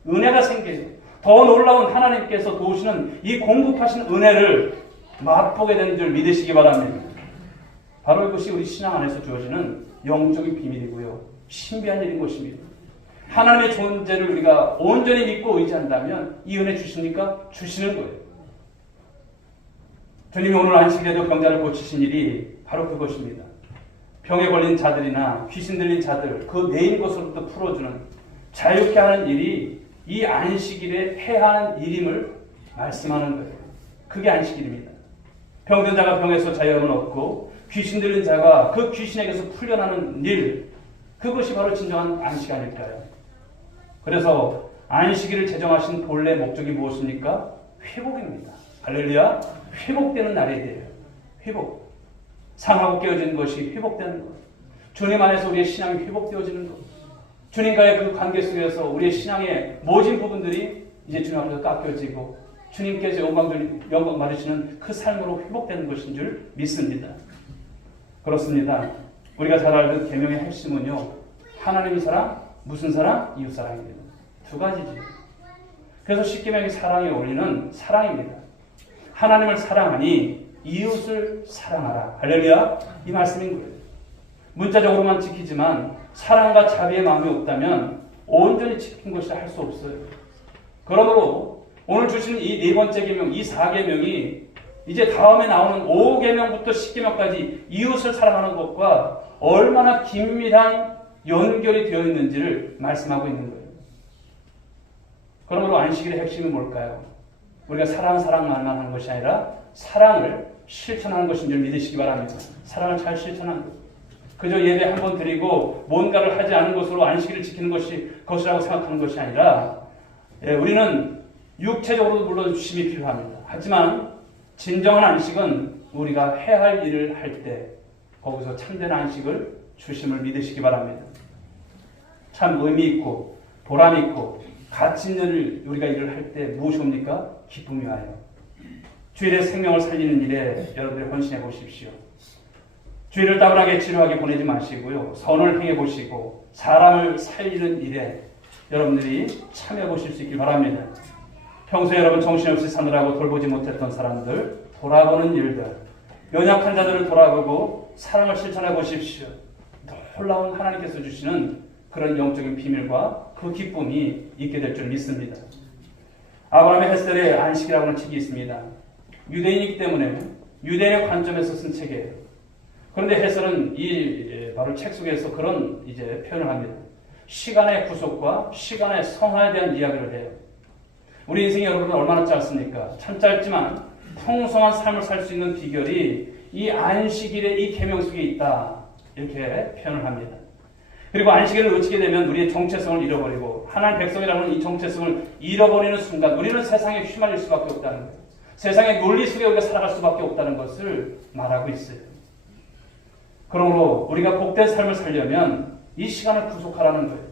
은혜가 생겨요. 더 놀라운 하나님께서 도우시는 이 공급하신 은혜를 맛보게 되는 줄 믿으시기 바랍니다. 바로 이것이 우리 신앙 안에서 주어지는 영적인 비밀이고요. 신비한 일인 것입니다. 하나님의 존재를 우리가 온전히 믿고 의지한다면 이 은혜 주십니까? 주시는 거예요. 주님이 오늘 안식일에도 병자를 고치신 일이 바로 그것입니다. 병에 걸린 자들이나 귀신 들린 자들, 그 내인 것으로부터 풀어주는 자유케 하는 일이 이 안식일에 해야 하는 일임을 말씀하는 거예요. 그게 안식일입니다. 병든 자가 병에서 자유함을 얻고 귀신 들린 자가 그 귀신에게서 풀려나는 일, 그것이 바로 진정한 안식 아닐까요? 그래서 안식일을 제정하신 본래 목적이 무엇입니까? 회복입니다. 할렐루야. 회복되는 날에 대해요. 회복. 상하고 깨어지는 것이 회복되는 것. 주님 안에서 우리의 신앙이 회복되어지는 것. 주님과의 그 관계 속에서 우리의 신앙의 모진 부분들이 이제 주님 앞에서 깎여지고 주님께서 영광 받으시는 그 삶으로 회복되는 것인 줄 믿습니다. 그렇습니다. 우리가 잘 알듯 계명의 핵심은요. 하나님의 사랑, 무슨 사랑? 이웃 사랑입니다. 두 가지죠. 그래서 십계명의 사랑에 어울리는 사랑입니다. 하나님을 사랑하니 이웃을 사랑하라. 할렐루야. 이 말씀인 거예요. 문자적으로만 지키지만 사랑과 자비의 마음이 없다면 온전히 지킨 것이라 할 수 없어요. 그러므로 오늘 주신 이 네 번째 계명, 이 4계명이 이제 다음에 나오는 5계명부터 10계명까지 이웃을 사랑하는 것과 얼마나 긴밀한 연결이 되어 있는지를 말씀하고 있는 거예요. 그러므로 안식일의 핵심이 뭘까요? 우리가 사랑만만 하는 것이 아니라 사랑을 실천하는 것인 줄 믿으시기 바랍니다. 사랑을 잘 실천하는 것. 그저 예배 한 번 드리고 뭔가를 하지 않은 것으로 안식일을 지키는 것이라고 생각하는 것이 아니라 우리는 육체적으로도 물론 주심이 필요합니다. 하지만 진정한 안식은 우리가 해야 할 일을 할 때 거기서 참된 안식을 주심을 믿으시기 바랍니다. 참 의미 있고 보람 있고 가치 있는 일을 우리가 일을 할 때 무엇이 옵니까? 기쁨이 와요. 주일의 생명을 살리는 일에 여러분들이 헌신해 보십시오. 주일을 따분하게 지루하게 보내지 마시고요. 선을 행해 보시고 사람을 살리는 일에 여러분들이 참여해 보실 수 있길 바랍니다. 평소에 여러분 정신없이 사느라고 돌보지 못했던 사람들, 돌아보는 일들, 연약한 자들을 돌아보고 사랑을 실천해 보십시오. 놀라운 하나님께서 주시는 그런 영적인 비밀과 그 기쁨이 있게 될 줄 믿습니다. 아브라함의 헬셀의 안식이라고 하는 책이 있습니다. 유대인이기 때문에 유대인의 관점에서 쓴 책이에요. 그런데 헬셀은 바로 책 속에서 그런 표현을 합니다. 시간의 구속과 시간의 성화에 대한 이야기를 해요. 우리 인생이 여러분 얼마나 짧습니까? 참 짧지만 풍성한 삶을 살 수 있는 비결이 이 안식일의 이 계명 속에 있다. 이렇게 표현을 합니다. 그리고 안식일을 놓치게 되면 우리의 정체성을 잃어버리고 하나님 백성이라는 이 정체성을 잃어버리는 순간 우리는 세상에 휘말릴 수밖에 없다는 거예요. 세상의 논리 속에 우리가 살아갈 수밖에 없다는 것을 말하고 있어요. 그러므로 우리가 복된 삶을 살려면 이 시간을 구속하라는 거예요.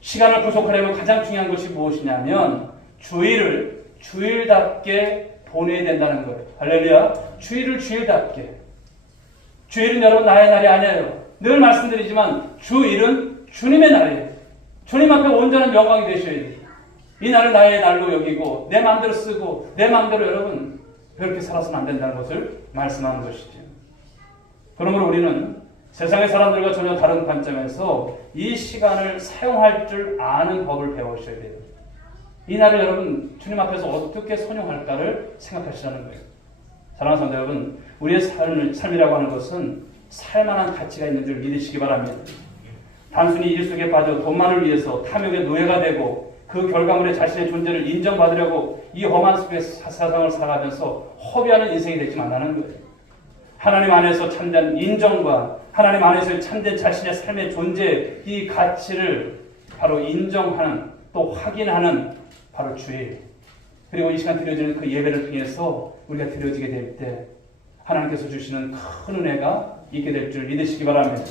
시간을 구속하려면 가장 중요한 것이 무엇이냐면 주일을 주일답게 보내야 된다는 거예요. 할렐루야. 주일을 주일답게. 주일은 여러분 나의 날이 아니에요. 늘 말씀드리지만 주일은 주님의 날이에요. 주님 앞에 온전한 영광이 되셔야 돼요. 이 날을 나의 날로 여기고 내 마음대로 쓰고 내 마음대로 여러분 그렇게 살아서는 안 된다는 것을 말씀하는 것이죠. 그러므로 우리는 세상의 사람들과 전혀 다른 관점에서 이 시간을 사용할 줄 아는 법을 배우셔야 돼요. 이 날을 여러분 주님 앞에서 어떻게 선용할까를 생각하시라는 거예요. 사랑하는 성도 여러분, 우리의 삶이라고 하는 것은 살만한 가치가 있는 줄 믿으시기 바랍니다. 단순히 일 속에 빠져 돈만을 위해서 탐욕의 노예가 되고 그 결과물에 자신의 존재를 인정받으려고 이 험한 속에 세상을 살아가면서 허비하는 인생이 되지 말라는 거예요. 하나님 안에서 참된 인정과 하나님 안에서 참된 자신의 삶의 존재, 이 가치를 바로 인정하는 또 확인하는 바로 주일. 그리고 이 시간 드려지는 그 예배를 통해서 우리가 드려지게 될 때 하나님께서 주시는 큰 은혜가 있게 될 줄 믿으시기 바랍니다.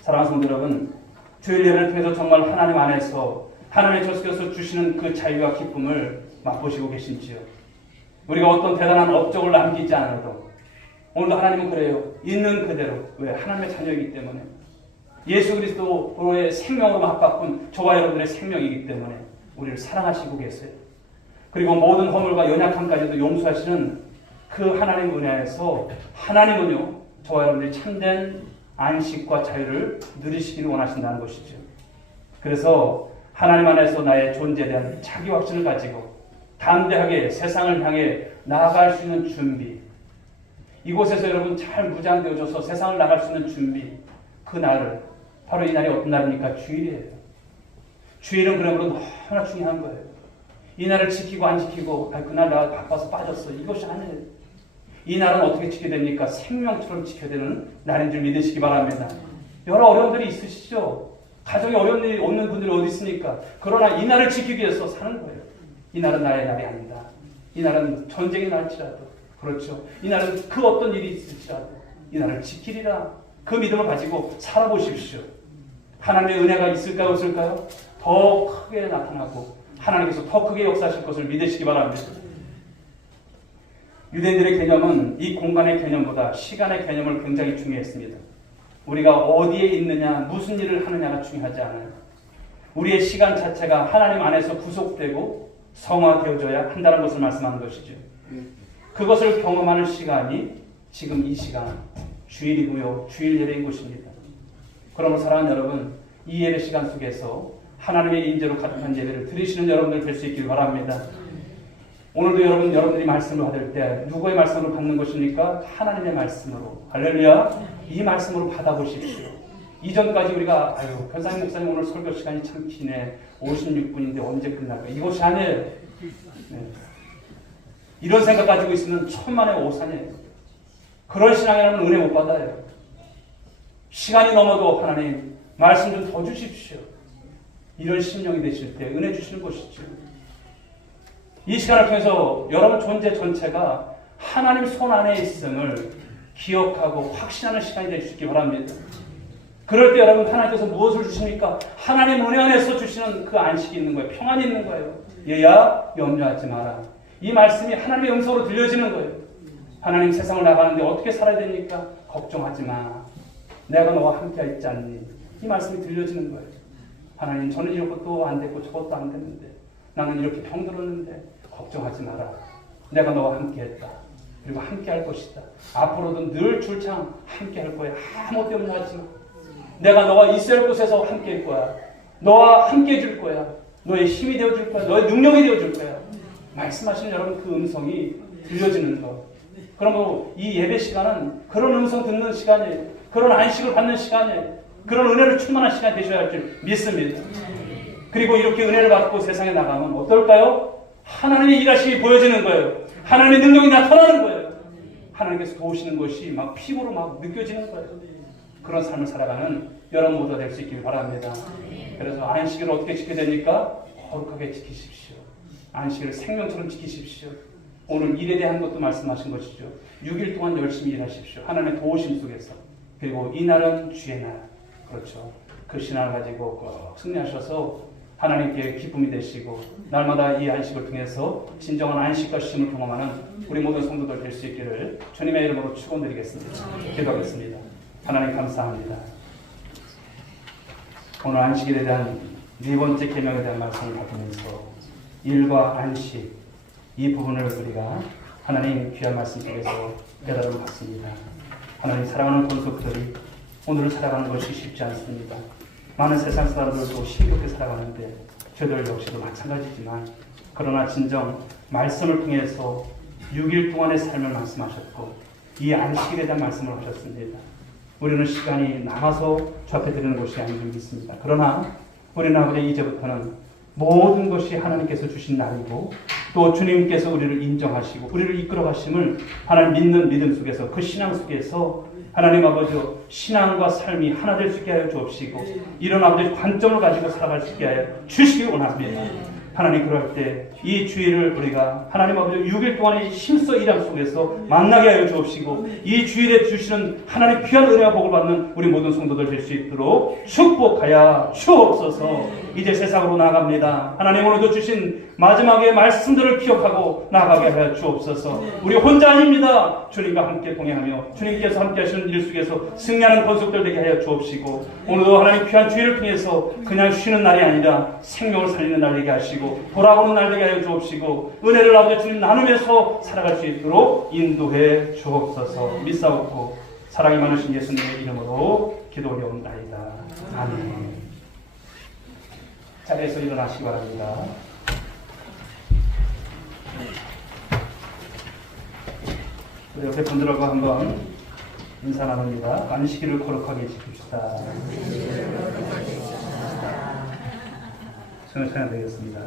사랑하는 성도 여러분, 주일 예배를 통해서 정말 하나님 안에서 하나님의 저수께서 주시는 그 자유와 기쁨을 맛보시고 계신지요? 우리가 어떤 대단한 업적을 남기지 않아도 오늘도 하나님은 그래요. 있는 그대로. 왜? 하나님의 자녀이기 때문에. 예수 그리스도의 생명으로 바꾼 저와 여러분들의 생명이기 때문에 우리를 사랑하시고 계세요. 그리고 모든 허물과 연약함까지도 용서하시는 그 하나님 은혜에서 하나님은요, 저와 여러분들이 참된 안식과 자유를 누리시기를 원하신다는 것이죠. 그래서 하나님 안에서 나의 존재에 대한 자기 확신을 가지고 담대하게 세상을 향해 나아갈 수 있는 준비, 이곳에서 여러분 잘 무장되어져서 세상을 나갈 수 있는 준비, 그 날을, 바로 이 날이 어떤 날입니까? 주일이에요. 주일은 그러므로 너무나 중요한 거예요. 이 날을 지키고 안 지키고 그날 내가 바빠서 빠졌어, 이것이 아니에요. 이 날은 어떻게 지켜야 됩니까? 생명처럼 지켜야 되는 날인 줄 믿으시기 바랍니다. 여러 어려움들이 있으시죠? 가정에 어려운 일이 없는 분들이 어디 있습니까? 그러나 이 날을 지키기 위해서 사는 거예요. 이 날은 나의 날이 아니다. 이 날은 전쟁이 날지라도, 그렇죠, 이 날은 그 어떤 일이 있을지라도 이 날을 지키리라. 그 믿음을 가지고 살아보십시오. 하나님의 은혜가 있을까요, 없을까요? 더 크게 나타나고 하나님께서 더 크게 역사하실 것을 믿으시기 바랍니다. 유대인들의 개념은 이 공간의 개념보다 시간의 개념을 굉장히 중요했습니다. 우리가 어디에 있느냐, 무슨 일을 하느냐가 중요하지 않아요. 우리의 시간 자체가 하나님 안에서 구속되고 성화되어져야 한다는 것을 말씀하는 것이죠. 그것을 경험하는 시간이 지금 이 시간, 주일이고요, 주일 예배인 것입니다. 그러므로 사랑하는 여러분, 이 예배 시간 속에서 하나님의 인재로 가득한 예배를 드리시는 여러분들 될 수 있길 바랍니다. 오늘도 여러분들이 말씀을 받을 때 누구의 말씀으로 받는 것입니까? 하나님의 말씀으로. 할렐루야. 이 말씀으로 받아보십시오. 이전까지 우리가 변상희 목사님 오늘 설교 시간이 참 기네, 56분인데 언제 끝날까? 이것이 아니에요. 네. 이런 생각 가지고 있으면 천만의 오산이에요. 그런 신앙이라면 은혜 못 받아요. 시간이 넘어도 하나님 말씀 좀 더 주십시오. 이런 심령이 되실 때 은혜 주시는 것이죠. 이 시간을 통해서 여러분 존재 전체가 하나님 손 안에 있음을 기억하고 확신하는 시간이 될 수 있기 바랍니다. 그럴 때 여러분 하나님께서 무엇을 주십니까? 하나님 은혜 안에서 주시는 그 안식이 있는 거예요. 평안이 있는 거예요. 얘야 염려하지 마라. 이 말씀이 하나님의 음성으로 들려지는 거예요. 하나님 세상을 나가는데 어떻게 살아야 됩니까? 걱정하지 마. 내가 너와 함께 있지 않니? 이 말씀이 들려지는 거예요. 하나님, 저는 이것도 안 됐고 저것도 안 됐는데, 나는 이렇게 병들었는데 걱정하지 마라. 내가 너와 함께 했다. 그리고 함께 할 것이다. 앞으로도 늘 줄창 함께 할 거야. 아무것도 염려하지 마. 내가 너가 있어야 할 곳에서 함께 할 거야. 너와 함께 해줄 거야. 너의 힘이 되어줄 거야. 너의 능력이 되어줄 거야. 말씀하시는 여러분 그 음성이 들려지는 것. 그러므로 이 예배 시간은 그런 음성 듣는 시간이에요. 그런 안식을 받는 시간이에요. 그런 은혜를 충만한 시간이 되셔야 할 줄 믿습니다. 그리고 이렇게 은혜를 받고 세상에 나가면 어떨까요? 하나님의 일하심이 보여지는 거예요. 하나님의 능력이 나타나는 거예요. 하나님께서 도우시는 것이 막 피부로 막 느껴지는 거예요. 그런 삶을 살아가는 여러분 모두가 될 수 있길 바랍니다. 그래서 안식일을 어떻게 지켜야 됩니까? 거룩하게 지키십시오. 안식일을 생명처럼 지키십시오. 오늘 일에 대한 것도 말씀하신 것이죠. 6일 동안 열심히 일하십시오. 하나님의 도우심 속에서. 그리고 이날은 주의 날. 그렇죠. 그 신앙을 가지고 꼭 승리하셔서 하나님께 기쁨이 되시고 날마다 이 안식을 통해서 진정한 안식과 쉼을 경험하는 우리 모든 성도들 될 수 있기를 주님의 이름으로 축원드리겠습니다. 기도하겠습니다. 하나님 감사합니다. 오늘 안식일에 대한 네 번째 계명에 대한 말씀을 받으면서 일과 안식 이 부분을 우리가 하나님 귀한 말씀 속에서 깨달음을 받습니다. 하나님 사랑하는 권속들이 오늘을 살아가는 것이 쉽지 않습니다. 많은 세상 사람들도 힘겹게 살아가는데 저들 역시도 마찬가지지만 그러나 진정 말씀을 통해서 6일 동안의 삶을 말씀하셨고 이 안식일에 대한 말씀을 하셨습니다. 우리는 시간이 남아서 주 앞에 드리는 것이 아닌 줄 믿습니다. 그러나 우리는 아버지 이제부터는 모든 것이 하나님께서 주신 날이고 또 주님께서 우리를 인정하시고 우리를 이끌어 가심을 하나님 믿는 믿음 속에서 그 신앙 속에서 하나님 아버지 신앙과 삶이 하나 될 수 있게 하여 주옵시고 이런 아버지 관점을 가지고 살아갈 수 있게 하여 주시기 원합니다. 하나님 그럴 때 이 주일을 우리가 하나님 아버지 6일 동안의 힘써 일함 속에서 만나게 하여 주옵시고 이 주일에 주시는 하나님 귀한 은혜와 복을 받는 우리 모든 성도들 될 수 있도록 축복하여 주옵소서. 이제 세상으로 나아갑니다. 하나님 오늘도 주신 마지막의 말씀들을 기억하고 나아가게 하여 주옵소서. 우리 혼자 아닙니다. 주님과 함께 동행하며 주님께서 함께 하시는 일 속에서 승리하는 권속들 되게 하여 주옵시고 오늘도 하나님 귀한 주일을 통해서 그냥 쉬는 날이 아니라 생명을 살리는 날 되게 하시고 돌아오는 날 되게 하여 주옵시고 은혜를 아버지 주님 나누면서 살아갈 수 있도록 인도해 주옵소서. 믿사옵고 사랑이 많으신 예수님의 이름으로 기도 올려옵나이다. 아멘. 자리에서 일어나시기 바랍니다. 우리 옆에 분들하고 한번 인사 나눕니다. 안식일을 거룩하게 지킵시다. 저는 찬양드리겠습니다.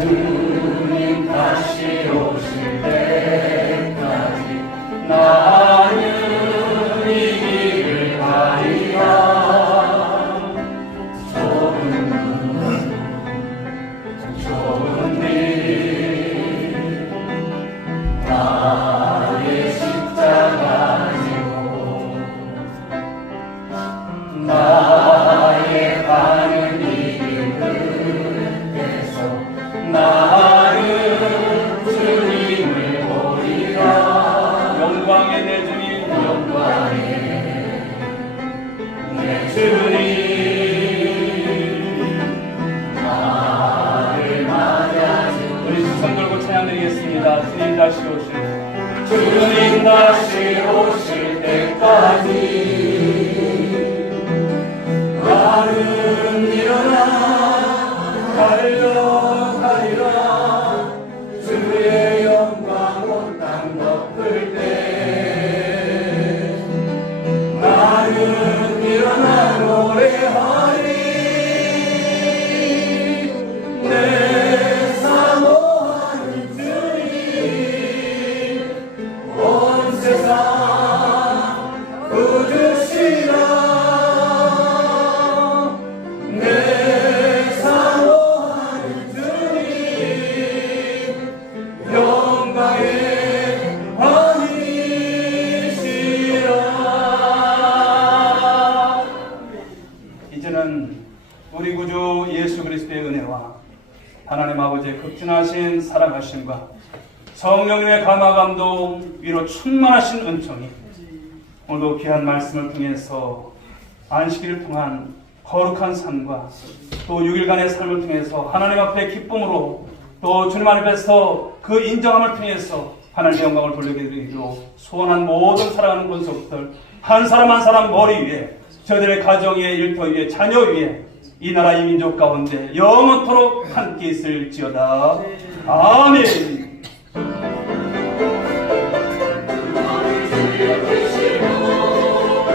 주님 다시 오실 때까지 나는 이 길을 가리라. 좁은 길이 나의 십자가 지고 나의 가는 이 길에서 나는 주님을 보리라. 영광의 내 주님, 영광의 내 주님, 나를 맞아주고. 우리 수성 들고 찬양드리겠습니다. 주님 다시 오실 주님 다시 오실 때까지 나는 일어나 달려가리라. 주의 영광으로 땅 덮을 때 나는 일어나 노래하리. 내 사모하는 주님 온 세상 부르시라. 우리 구주 예수 그리스도의 은혜와 하나님 아버지의 극진하신 사랑하심과 성령님의 감화 감동 위로 충만하신 은총이 오늘도 귀한 말씀을 통해서 안식일을 통한 거룩한 삶과 또 6일간의 삶을 통해서 하나님 앞에 기쁨으로 또 주님 앞에서 그 인정함을 통해서 하나님의 영광을 돌려드리기로 소원한 모든 사랑하는 권속들 한 사람 한 사람 머리 위에 저들의 가정의 일터 위에 자녀 위에 이 나라 이 민족 가운데 영원토록 함께 있을지어다. 아멘.